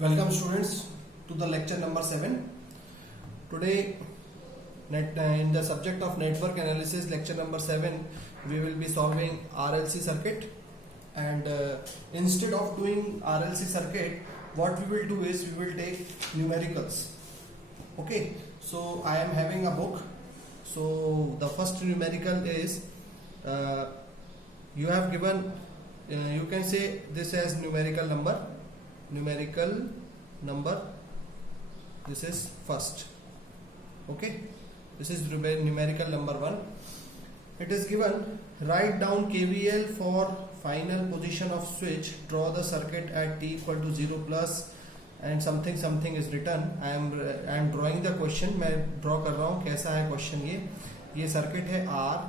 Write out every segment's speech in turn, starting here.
Welcome students to the lecture number 7. Today in the subject of network analysis lecture number 7 we will be solving RLC circuit, and instead of doing RLC circuit what we will do is we will take numericals. Okay, so I am having a book. So the first numerical is you have given you can say this as numerical number, this is first. Okay, this is numerical number 1. It is given, write down KVL for final position of switch, draw the circuit at t equal to 0 plus and something is written. I am drawing the question. मैं draw कर रहा हूँ कैसा है question. ये circuit है R,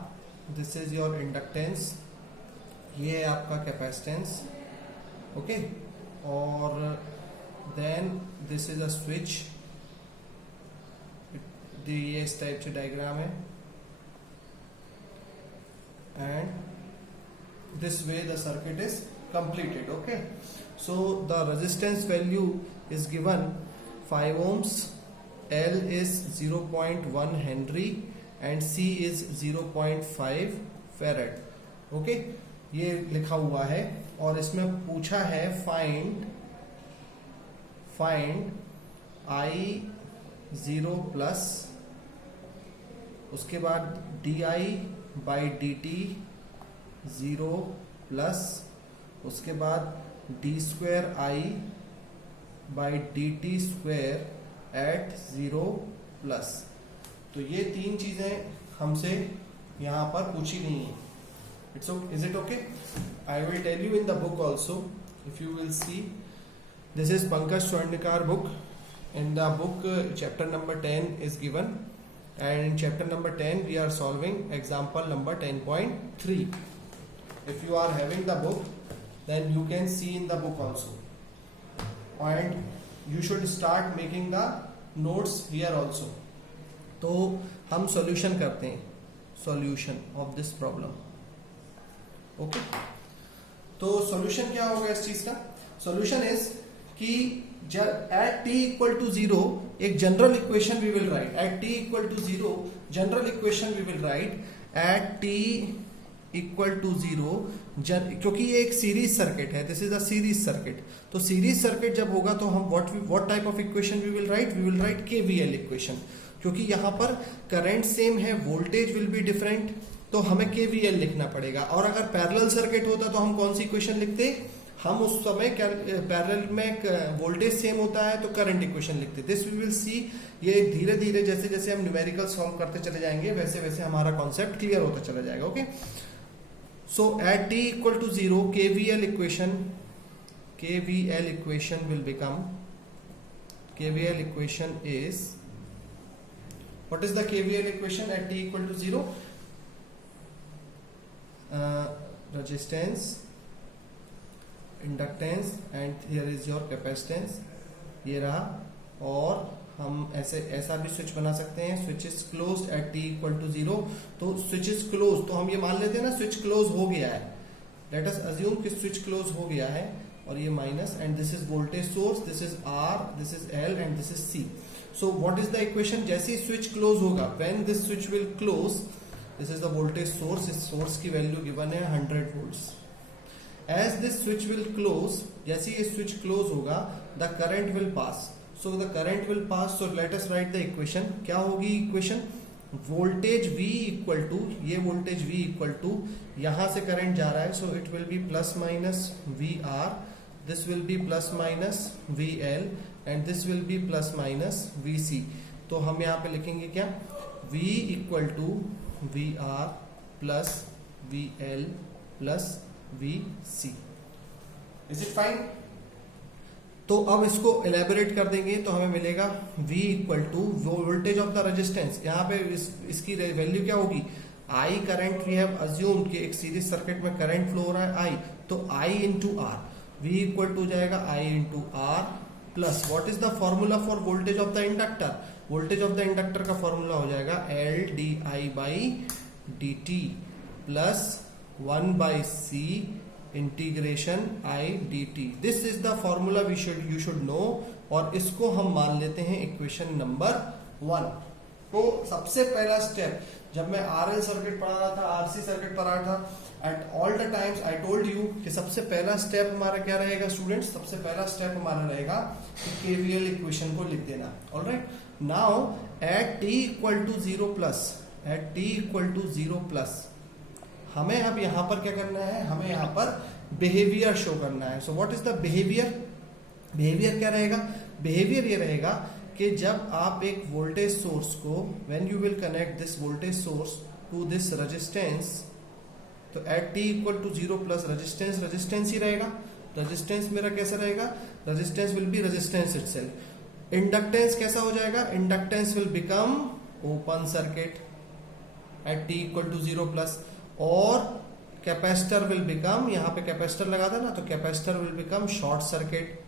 this is your inductance, ये है आपका capacitance. Okay, और then this is a switch. ये इस टाइप से डायग्राम है, and this way the circuit is completed. Okay, so the resistance value is given 5 ohms, L is 0.1 Henry and C is 0.5 Farad. Okay, ये लिखा हुआ है और इसमें पूछा है फाइंड I0 प्लस, उसके बाद di बाई dt 0 प्लस, उसके बाद d square i by dt square at 0 plus. तो ये तीन चीजें हमसे यहाँ पर पूछी नहीं है. Is it okay? I will tell you in the book also. If you will see, this is Pankaj Swarnikar book. In the book, chapter number 10 is given, and in chapter number 10 we are solving example number 10.3. If you are having the book, then you can see in the book also, and you should start making the notes here also. तो हम solution करते हैं, solution of this problem. Okay, तो solution क्या होगा इस चीज का? सॉल्यूशन इज कि एट टी इक्वल टू 0 एक general equation we will write. At T equal to 0 general equation we will write at T equal to 0, क्योंकि ये एक सीरीज सर्किट है. This is a series circuit. तो series circuit जब होगा तो हम what type of equation we will write KVL equation. क्योंकि यहाँ पर करंट सेम है, वोल्टेज विल बी डिफरेंट, तो हमें केवीएल लिखना पड़ेगा. और अगर पैरेलल सर्किट होता तो हम कौन सी इक्वेशन लिखते? हम उस समय पैरेलल में वोल्टेज सेम होता है तो करंट इक्वेशन लिखते. This we will see. ये धीरे धीरे जैसे जैसे हम न्यूमेरिकल सॉल्व करते चले जाएंगे वैसे वैसे हमारा कॉन्सेप्ट क्लियर होता चला जाएगा. Okay, so at T equal to 0 KVL equation will become, KVL equation is, what is the KVL equation at T equal to 0? resistance, inductance and here is your capacitance. ये रहा. और हम ऐसा भी switch बना सकते हैं, switch is closed at T equal to 0. तो स्विच इज क्लोज, तो हम ये मान लेते हैं ना स्विच क्लोज हो गया है. लेट अस अज्यूम कि स्विच क्लोज हो गया है और ये minus, and this is voltage source, this is R, this is L and this is C. So what is the equation? जैसे ही स्विच क्लोज होगा, when this switch will close, this is the voltage source. इस source की value given है 100 volts. As this switch will close, जैसे ये switch close होगा, the current will pass. So the current will pass. So let us write the equation. क्या होगी equation? Voltage V equal to, ये voltage V equal to, यहाँ से current जा रहा है, so it will be plus minus VR. This will be plus minus VL and this will be plus minus VC. तो हम यहाँ पे लिखेंगे क्या? V equal to VR plus VL plus VC. Is it fine? तो अब इसको elaborate कर देंगे तो हमें मिलेगा V equal to voltage of the resistance. यहाँ पे इसकी वैल्यू क्या होगी? I current we have assumed कि एक सीरीज सर्किट में करंट फ्लो हो रहा है I, तो I into R. V equal to जाएगा I into R plus what is the formula for voltage of the inductor? Voltage of the inductor का formula हो जाएगा L D I by D T plus 1 by C integration I D T. This is the formula you should know, और इसको हम मान लेते हैं equation number 1। तो सबसे पहला स्टेप, जब मैं आरएल सर्किट पढ़ा रहा था, आरसी सर्किट पढ़ा रहा था, at all the times I told you कि सबसे पहला स्टेप हमारा क्या रहेगा स्टूडेंट्स, सबसे पहला स्टेप हमारा रहेगा कि केवीएल इक्वेशन को लिख देना। Alright, now at T equal to 0 plus, at T equal to 0 plus हमें अब यहां पर क्या करना है, हमें यहां पर बिहेवियर शो करना है। So what is the behaviour? Behaviour क्या रहेगा? बिहेवियर ये रहेगा कि जब आप एक वोल्टेज सोर्स को, when you will connect this voltage source to this resistance, तो at T equal to 0 plus resistance ही रहेगा। रेजिस्टेंस मेरा कैसा रहेगा? Resistance will be resistance itself. Inductance कैसा हो जाएगा? Inductance will become open circuit at T equal to 0 plus, और कैपेसिटर विल बिकम, यहां पे कैपेसिटर लगा था ना, तो capacitor will become short circuit.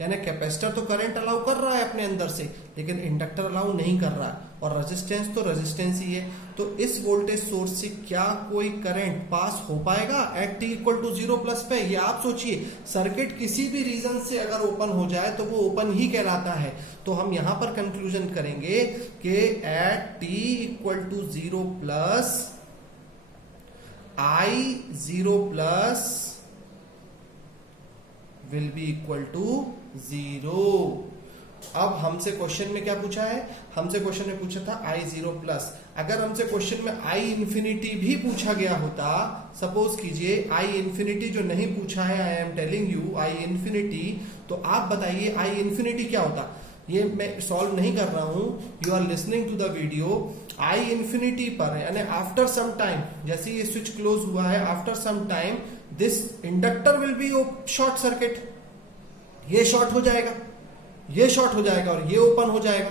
यानी कैपेसिटर तो करंट अलाउ कर रहा है अपने अंदर से, लेकिन इंडक्टर अलाउ नहीं कर रहा है, और रेजिस्टेंस तो रेजिस्टेंस ही है। तो इस वोल्टेज सोर्स से क्या कोई करंट पास हो पाएगा at T equal to 0 plus पे? ये आप सोचिए, सर्किट किसी भी रीजन से अगर ओपन हो जाए तो वो ओपन ही कहलाता है। तो हम यहां पर कंक्लूजन करेंगे कि at T equal to 0 plus I 0 plus will be equal to 0। अब हमसे क्वेश्चन में क्या पूछा है? हमसे क्वेश्चन में पूछा था आई 0 प्लस। अगर हमसे क्वेश्चन में आई इंफिनिटी भी पूछा गया होता, सपोज कीजिए आई इंफिनिटी जो नहीं पूछा है, I am telling you I infinity, तो आप बताइए आई इंफिनिटी क्या होता? ये मैं सॉल्व नहीं कर रहा हूं, you are listening to the video. I infinity पर यानी आफ्टर सम टाइम, जैसे ये स्विच क्लोज हुआ है, after some time this inductor will be short circuit. ये शॉर्ट हो जाएगा, ये शॉर्ट हो जाएगा, और ये ओपन हो जाएगा,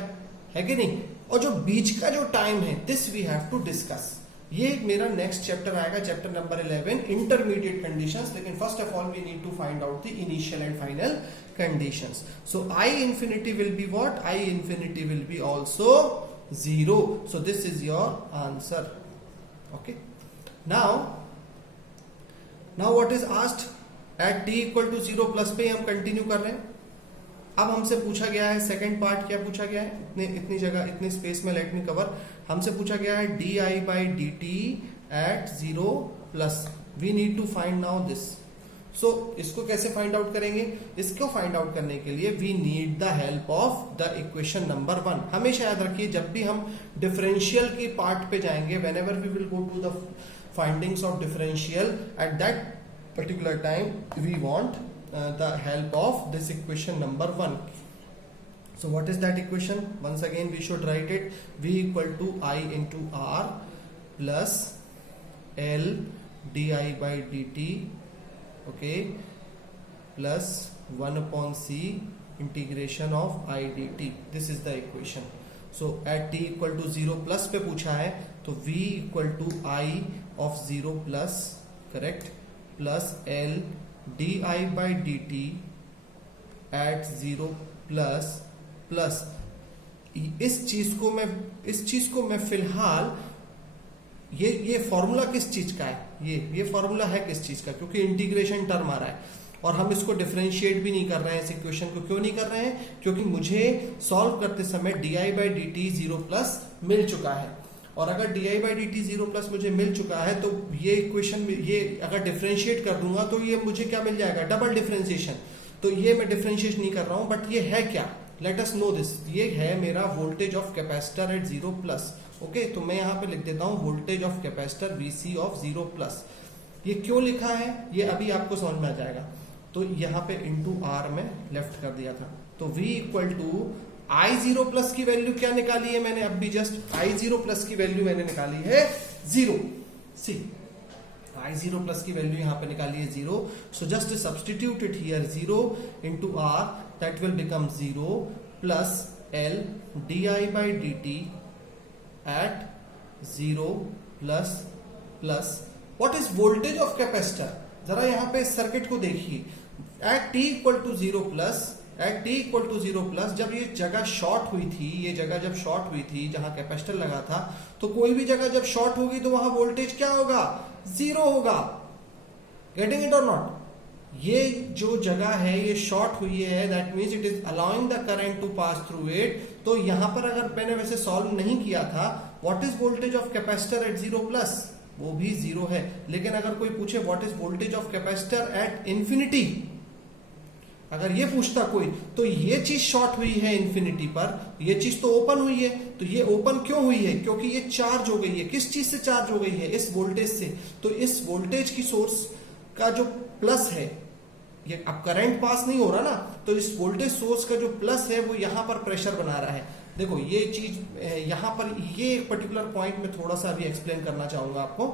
है कि नहीं? और जो बीच का जो टाइम है, this we have to discuss. ये मेरा नेक्स्ट चैप्टर आएगा, चैप्टर नंबर 11, इंटरमीडिएट कंडीशंस। लेकिन first of all we need to find out the initial and final conditions. So I infinity will be what? I infinity will be also 0. So this is your answer. Okay. Now what is asked? At t equal to 0 plus पे हम continue कर रहे हैं। अब हमसे पूछा गया है सेकंड पार्ट, क्या पूछा गया है? इतनी जगह, इतनी स्पेस में लेट मी कवर। हमसे पूछा गया है d I by D t at 0 plus. We need to find now this. So इसको कैसे फाइंड आउट करेंगे? इसको फाइंड आउट करने के लिए we need the help of the equation number 1। हमेशा याद रखिए, जब भी हम डिफरेंशियल की पार्ट पे जाएंगे, whenever we will go to the findings of differential, at that particular time we want the help of this equation number 1. So what is that equation? Once again we should write it. V equal to I into R plus L di by dt, okay, plus 1 upon C integration of I dt. This is the equation. So at t equal to 0 plus पे पूछा है, तो V equal to I of 0 plus, correct, plus L di by dt at 0 plus plus इस चीज को मैं फिलहाल, ये फॉर्मूला किस चीज का है? ये फॉर्मूला है किस चीज का? क्योंकि इंटीग्रेशन टर्म आ रहा है और हम इसको डिफरेंशिएट भी नहीं कर रहे हैं इस इक्वेशन को। क्यों नहीं कर रहे हैं? क्योंकि मुझे सॉल्व करते समय d I by D t 0 plus मिल चुका है, और अगर d I by D t 0 plus मुझे मिल चुका है तो ये इक्वेशन, ये अगर डिफरेंशिएट कर दूंगा तो ये मुझे क्या मिल जाएगा? Double differentiation. तो ये मैं डिफरेंशिएट नहीं कर रहा हूं, बट ये है क्या? Let us know this. ये है मेरा voltage of capacitor eight 0 plus. Okay, तो मैं यहां पे लिख देता हूं voltage of capacitor VC of 0 plus. ये क्यों लिखा है ये अभी आपको समझ में आ जाएगा। तो यहां पे इंटू R में लेफ्ट कर दिया था। तो V equal to I0 plus की वैल्यू क्या निकाली है मैंने? अब भी जस्ट I0 प्लस की वैल्यू मैंने निकाली है 0। सी I0 प्लस की वैल्यू यहां पे निकाली है 0। So just substitute it here 0 into R, that will become 0 plus L di by dt at 0 plus what is voltage of capacitor? जरा यहां पे सर्किट को देखिए। at t equal to 0 plus जब ये जगह शॉर्ट हुई थी, ये जगह जब शॉर्ट हुई थी जहां कैपेसिटर लगा था, तो कोई भी जगह जब शॉर्ट होगी तो वहां वोल्टेज क्या होगा? 0 होगा। गेटिंग इट और नॉट? ये जो जगह है ये शॉर्ट हुई है, that means it is allowing the current to pass through it. तो यहां पर अगर मैंने वैसे सॉल्व नहीं किया था, what is voltage of capacitor eight 0 plus, वो भी 0 है। लेकिन अगर कोई पूछे what is voltage of capacitor at infinity, अगर ये पूछता कोई, तो ये चीज शॉर्ट हुई है इंफिनिटी पर, ये चीज तो ओपन हुई है। तो ये ओपन क्यों हुई है? क्योंकि ये चार्ज हो गई है। किस चीज से चार्ज हो गई है? इस वोल्टेज से। तो इस वोल्टेज की सोर्स का जो प्लस है, ये अब करंट पास नहीं हो रहा ना, तो इस वोल्टेज सोर्स का जो प्लस है वो यहां पर प्रेशर बना रहा है। देखो ये चीज यहां पर, ये एक पर्टिकुलर पॉइंट में थोड़ा सा अभी एक्सप्लेन करना चाहूंगा आपको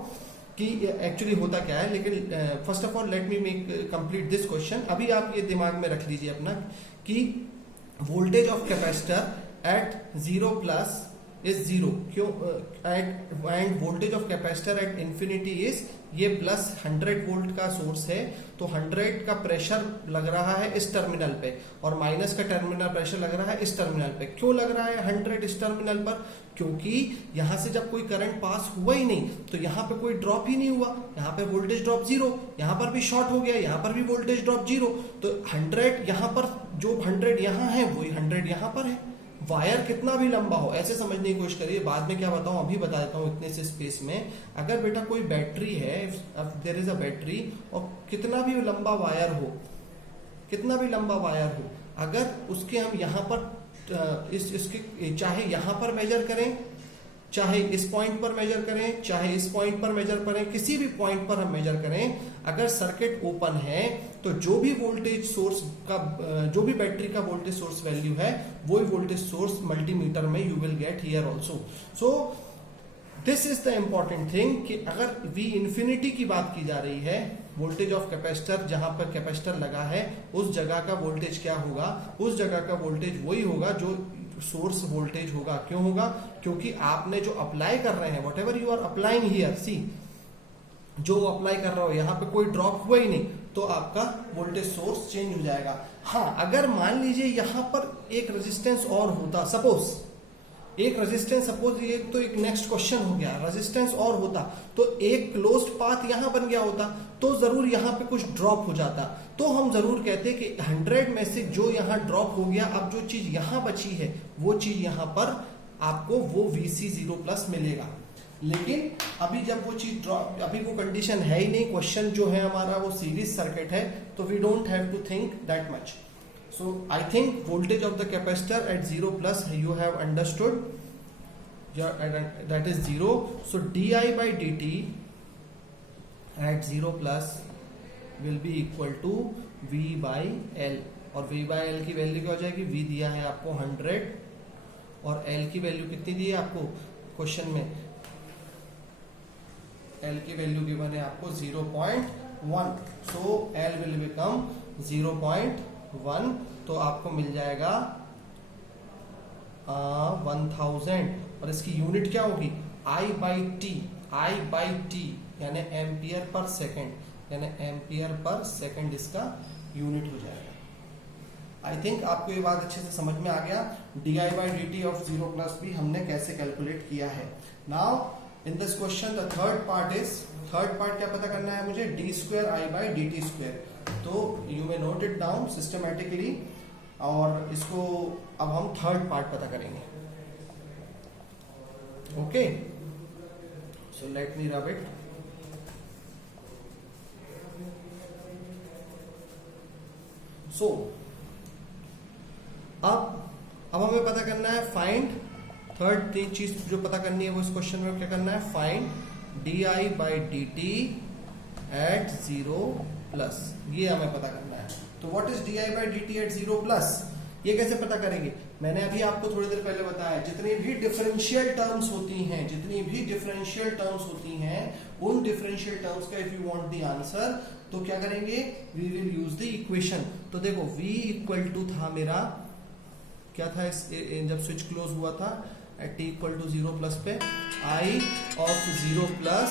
कि एक्चुअली होता क्या है। लेकिन first of all let me make complete this question. अभी आप ये दिमाग में रख लीजिए अपना कि voltage of capacitor eight 0 plus is 0, क्यों? End voltage of capacitor at infinity is, ये प्लस 100 वोल्ट का सोर्स है, तो 100 का प्रेशर लग रहा है इस टर्मिनल पे, और माइनस का टर्मिनल प्रेशर लग रहा है इस टर्मिनल पे। क्यों लग रहा है 100 इस टर्मिनल पर? क्योंकि यहां से जब कोई करंट पास हुआ ही नहीं, तो यहां पे कोई ड्रॉप ही नहीं हुआ, यहां पे वोल्टेज ड्रॉप 0, यहां पर भी शॉर्ट हो गया, यहां पर भी वोल्टेज ड्रॉप 0। तो 100 यहां पर, जो 100 यहां है वही 100 यहां पर है। वायर कितना भी लंबा हो, ऐसे समझने की कोशिश करिए, बाद में क्या बताऊं, अभी बता देता हूं इतने से स्पेस में। अगर बेटा कोई बैटरी है, देयर इज अ बैटरी, और कितना भी लंबा वायर हो, कितना भी लंबा वायर हो, अगर उसके हम यहां पर इसके चाहे यहां पर मेजर करें, चाहे इस पॉइंट पर मेजर करें, चाहे इस पॉइंट पर मेजर करें, किसी भी पॉइंट पर हम मेजर करें, अगर सर्किट ओपन है तो जो भी वोल्टेज सोर्स का, जो भी बैटरी का वोल्टेज सोर्स वैल्यू है, वही वोल्टेज सोर्स मल्टीमीटर में you will get here also. So this is the important thing कि अगर V इंफिनिटी की बात की जा रही है, वोल्टेज ऑफ कैपेसिटर जहां पर कैपेसिटर लगा है उस जगह का वोल्टेज क्या होगा? उस जगह का वोल्टेज वही होगा जो सोर्स वोल्टेज होगा। क्यों होगा? क्योंकि आपने जो अप्लाई कर रहे हैं, whatever you are applying here, see, जो अप्लाई कर रहे हो यहां पे कोई ड्रॉप हुआ ही नहीं, तो आपका वोल्टेज सोर्स चेंज हो जाएगा। हाँ, अगर मान लीजिए यहां पर एक रेजिस्टेंस और होता, सपोज एक रेजिस्टेंस, सपोज ये तो एक नेक्स्ट क्वेश्चन हो गया, रेजिस्टेंस और होता तो एक क्लोज्ड पाथ यहां बन गया होता, तो जरूर यहां पे कुछ ड्रॉप हो जाता, तो हम जरूर कहते कि 100 में से जो यहां ड्रॉप हो गया, अब जो चीज यहां बची है वो चीज यहां पर आपको वो VC 0 प्लस मिलेगा। लेकिन अभी जब वो चीज ड्रॉप, अभी वो कंडीशन है ही नहीं, क्वेश्चन जो है हमारा वो सीरीज सर्किट है, तो we don't have to think that much. So I think voltage of the capacitor at 0 plus you have understood, that is 0. So di by dt at 0 plus will be equal to V by L, और V by L की value क्या हो जाएगी? V दिया है आपको 100 और L की वैल्यू कितनी दी है आपको क्वेश्चन में? L की वैल्यू गिवन है आपको 0.1, so L will become 0.1, तो आपको मिल जाएगा 1000, और इसकी यूनिट क्या होगी? I by T यानी एम्पियर पर सेकेंड, यानी एम्पियर पर सेकेंड इसका यूनिट हो जाएगा। आई थिंक आपको ये बात अच्छे से समझ में आ गया। di by dt of 0 plus भी हमने कैसे कैलकुलेट किया है। Now in this question the third part क्या पता करना है मुझे? d2i by dt square. तो you may note it down systematically, और इसको अब हम थर्ड पार्ट पता करेंगे। Okay, so let me rub it. सो अब हमें पता करना है फाइंड, थर्ड तीन चीज जो पता करनी है वो इस क्वेश्चन में क्या करना है? Find di by dt at 0 plus, ये हमें पता करना है। तो what is di by dt at 0 plus, ये कैसे पता करेंगे? मैंने अभी आपको थोड़ी देर पहले बताया, जितनी भी डिफरेंशियल टर्म्स होती हैं, उन डिफरेंशियल टर्म्स का if you want the answer, तो क्या करेंगे? We will use the equation. तो देखो v इक्वल टू था मेरा, क्या था इस जब स्विच क्लोज हुआ था, t इक्वल टू 0 प्लस पे, i ऑफ 0 प्लस